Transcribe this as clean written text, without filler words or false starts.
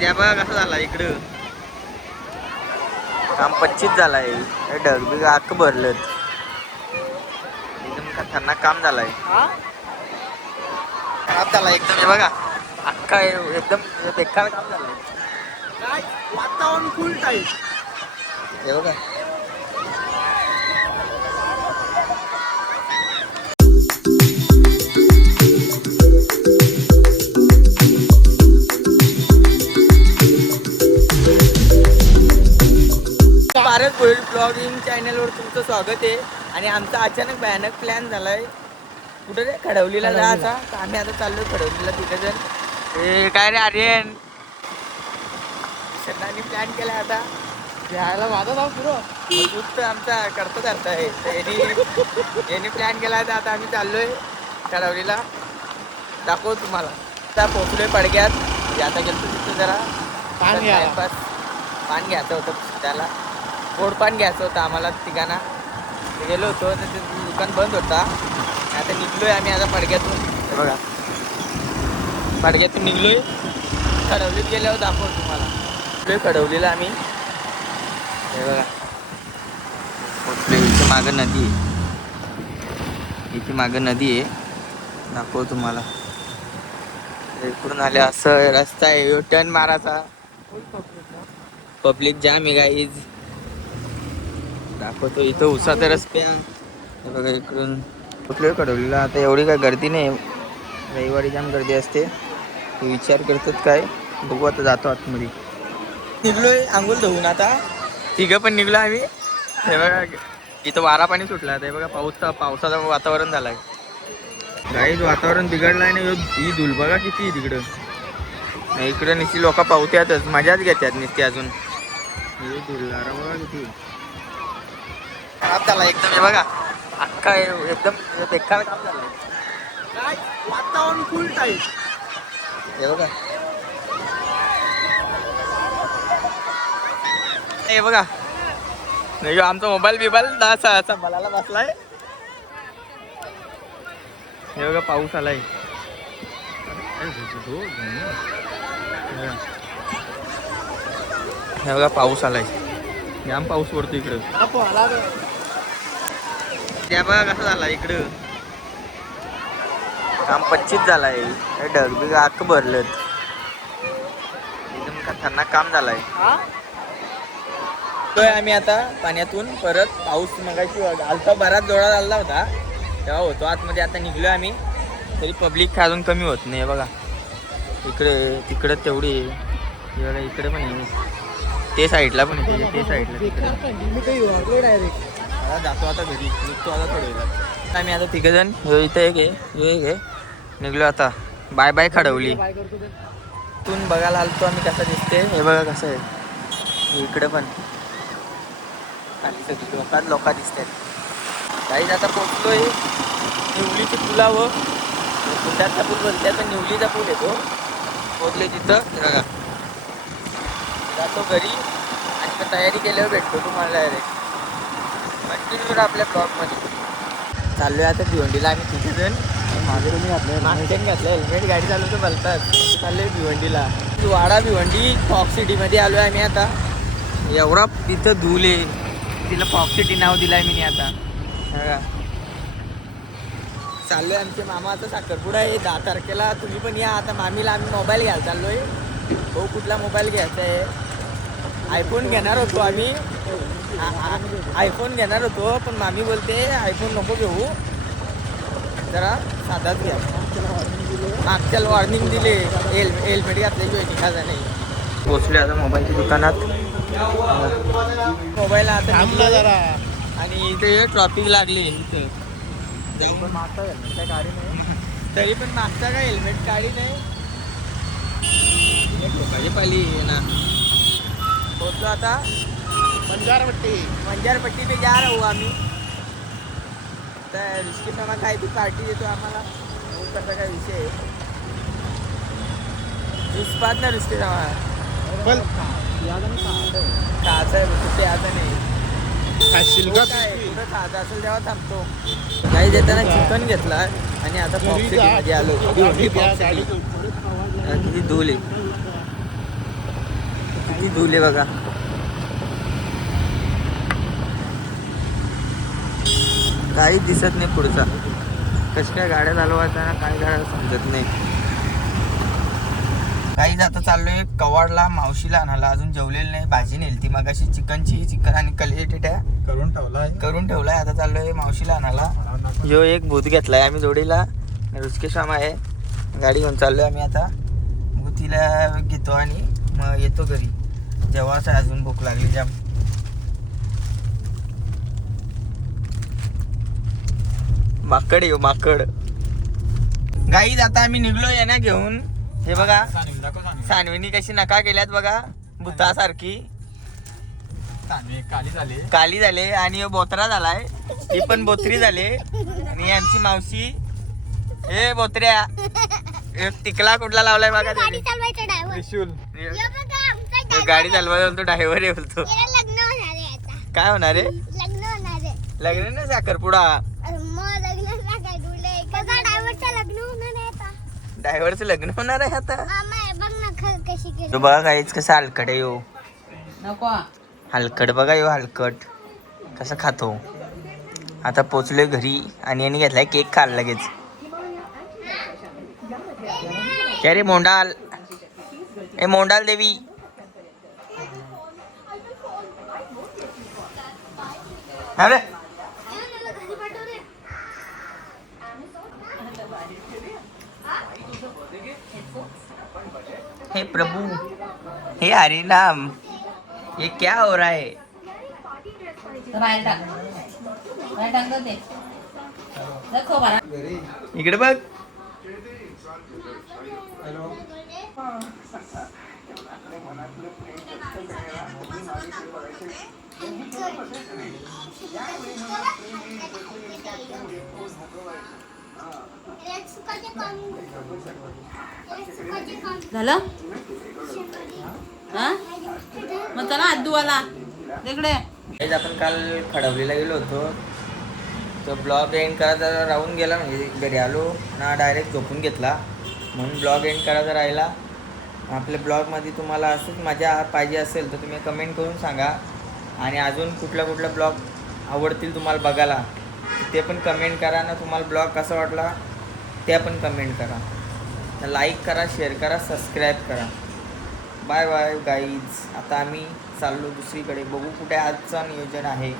त्या बघा कसं झाला इकडं काम 25 झालाय. ढगबीग अख्खं भरलं. एकदम खतरनाक काम झालंय. खराब झाला एकदम. हे बघा अख्खा एकदम बेकार काम झालंय. काय वातावरण फुल टाईट. हे बघा भारत गोल्ड ब्लॉगिंग चॅनलवर तुमचं स्वागत आहे. आणि आमचा अचानक भयानक प्लॅन झालाय कुठे रे खडवलीला जायचा. तर आम्ही आता चाललो खडवलीला तिघजण. हे काय रे आर्यन सगळ्यांनी प्लॅन केला आता यायला. माझा नाव पुरं आमचा करता आहे. तर यांनी प्लॅन केला तर आता आम्ही चाललोय खडवलीला. दाखव तुम्हाला. आता पोचलोय पडग्यात. आता गेलो तिथं जरा टाइमपास पान घ्यायचं होतं. त्याला गोड पान घ्यायचं होतं आम्हाला तिघांना. गेलो होतो तर ते दुकान बंद होता. आता निघलोय आम्ही आता पडग्यातून. हे बघा पडग्यातून निघलोय. खडवलीत गेल्यावर दाखवतो तुम्हाला. निघलोय खडवलीला आम्ही. हे बघा इथे मागं नदी आहे. इथे मागं नदी आहे. दाखव तुम्हाला. इकडून आले असं रस्ता आहे. टर्न मारायचा. पब्लिक जाम आहे गाईज. दाखवतो इथं उसाचा रस्ते. बघा इकडून कुठल्या कडवलीला आता एवढी काय गर्दी नाही. रविवारी जाम गर्दी असते. विचार करतात काय बघू. आता जातो आतमध्ये. निघलोय आंघोळ धुवून आता तिघं पण निघलो आम्ही. हे बघा इथं वारा पाणी सुटला. हे बघा पावसाचं वातावरण झालंय. गाईज वातावरण बिघडलंय ना. ही धूल बघा किती तिकडं. इकडं नुसती लोक पावत्यातच मजाच घेतात नुसती. अजून धुलणारा बघा किती खराब झाला एकदम. हे बघा अख्खा एकदम बेकार काम झालंय. काय वातावरण फुल टाईट. हे बघा हे बघा नाही आमचा मोबाईल असा बलाला बसलाय. हे बघा पाऊस आलाय. हे बघा पाऊस आलाय. जाम पाऊस पडतो इकडं. त्या बघा कसं झाला इकडं काम 25 झालाय. ढगबीग अख्खं भरलं. एकदम खतरनाक काम झालंय. आम्ही आता पाण्यातून परत. पाऊस मगाशी आलता बराच जोरात आला होता तेव्हा होतो आतमध्ये. आता निघलो आम्ही. तरी पब्लिक अजून कमी होत नाही. बघा इकडे तिकडं तेवढी. इकडे पण आहे. ते साईडला पण आहे. ते साईडला तिकडे जातो आता घरी. निघतो आता थोड्या वेळात. आम्ही आता तिघजण. इथं एक आहे. निघलो आता. Bye bye Khadavli. तून बघायला आलतो आम्ही कसं दिसते. हे बघा कसं आहे. इकडे पण खाली सगळी लोक दिसतात. काहीच आता पोचलोय निवलीच्या पुलावर. पुण्याचा पूल बोलतात पण निवलीचा पूल येतो. पोचलोय तिथं. बघा जातो घरी. आणि मग तयारी केल्यावर भेटतो तुम्हाला डायरेक्ट. कंटिन्यू आपल्या ब्लॉगमध्ये. चाललोय आता भिवंडीला आम्ही तिघेजण. मागच्याने घातलं हेल्मेट. गाडी चालवतो बोलतात. चाललोय भिवंडीला. वाडा भिवंडी फॉक्स सिटीमध्ये आलोय आम्ही आता. एवढा तिथं धूल आहे. तिला फॉक्स सिटी नाव दिलंय मी आता. चाललोय आमच्या मामाचा साखरपुडा आहे 10 तारखेला. तुम्ही पण या. आता मामीला आम्ही मोबाईल घ्यायला चाललोय. भाऊ कुठला मोबाईल घ्यायचा आहे. आयफोन घेणार होतो आम्ही. आयफोन घेणार होतो पण मामी बोलते आयफोन नको घेऊ. जरा साधाच घ्या. मागच्याला वॉर्निंग दिले. हेल्मेट घातल्याशिवाय निघायचा नाही. पोचले आता मोबाईलच्या दुकानात. मोबाईल आता थांबला जरा. आणि इथे ट्रॉफिक लागली इथं. तरी पण मागचा काय हेल्मेट काढी नाही. लोकांची पाहिली ना. पोचलो आता मंजारपट्टी पे जा रहा हूँ आम्ही. तर रिस्की मामा काय ती पार्टी देतो आम्हाला. कसा काय विषय आहे. इस्पात ना रिस्की मामा खायचं आहे कुठे आता नाही. कुठं खायचं असेल तेव्हा थांबतो. काही देताना चिकन घेतला. आणि आता फॉक्स सिटीमध्ये आलो. किती धूल आहे. किती धुले बघा. काही दिसत नाही पुढचा. कशा काय गाड्या चालवायचा काय गाड्या समजत नाही. काही आता चाललोय कवाडला मावशीला आणायला. अजून जेवलेलं नाही. भाजी नेली ती मगाशी चिकन आणि कलेटिट्या करून ठेवलाय. आता चाललोय मावशीला आणायला. जो एक भूत घेतलाय आम्ही जोडीला. रुचकेश्याम आहे. गाडी घेऊन चाललोय आम्ही आता. भूतीला घेतो आणि मग येतो घरी. जेव्हाच अजून भूक लागली जाम. माकड येऊ माकड. गाईज आता आम्ही निघलो यांना घेऊन. हे बघा सानवीनी कशी नका केल्यात बघा भूतासारखी. काली झाले आणि बोत्रा झालाय. ही पण बोत्री झाले. आणि आमची मावशी हे बोत्र्या टिकला कुठला लावलाय बघा. गाडी चालवायचा तो ड्रायव्हर आहे बोलतो. काय होणार आहे लग्न ना साखरपुडा. ड्रायव्हरचं लग्न होणार आहे आता. तो बघा काहीच कसं हलकट आहे यो. हलकट बघा यो हलकट कसं खातो. आता पोचलोय घरी आणि यांनी घेतलाय केक खाल लगेच. क्या रे मोंडाल ए मोंडाल देवी. अरे हे प्रभु हे हरि नाम ये क्या हो रहा है. इकडे बघ. झालं हा मग चला हात धुवाला तिकडे. आपण काल खडवलीला गेलो होतो. तो ब्लॉग एंड करायचा राहून गेला. म्हणजे घरी आलो ना डायरेक्ट झोपून घेतला. म्हणून ब्लॉग एंड करायचा राहिला. आपल्या ब्लॉगमध्ये तुम्हाला असंच मजा पाहिजे असेल तर तुम्ही कमेंट करून सांगा. आणि अजून कुठला ब्लॉग आवडतील तुम्हाला बघायला ते पण कमेंट करा ना. तुम्हाला ब्लॉग कसा वाटला ते पण कमेंट करा. लाईक करा, शेअर करा, सबस्क्राईब करा. Bye bye guys. आता आम्ही चाललो दुसरीकडे. बघू कुठे आजचं नियोजन आहे.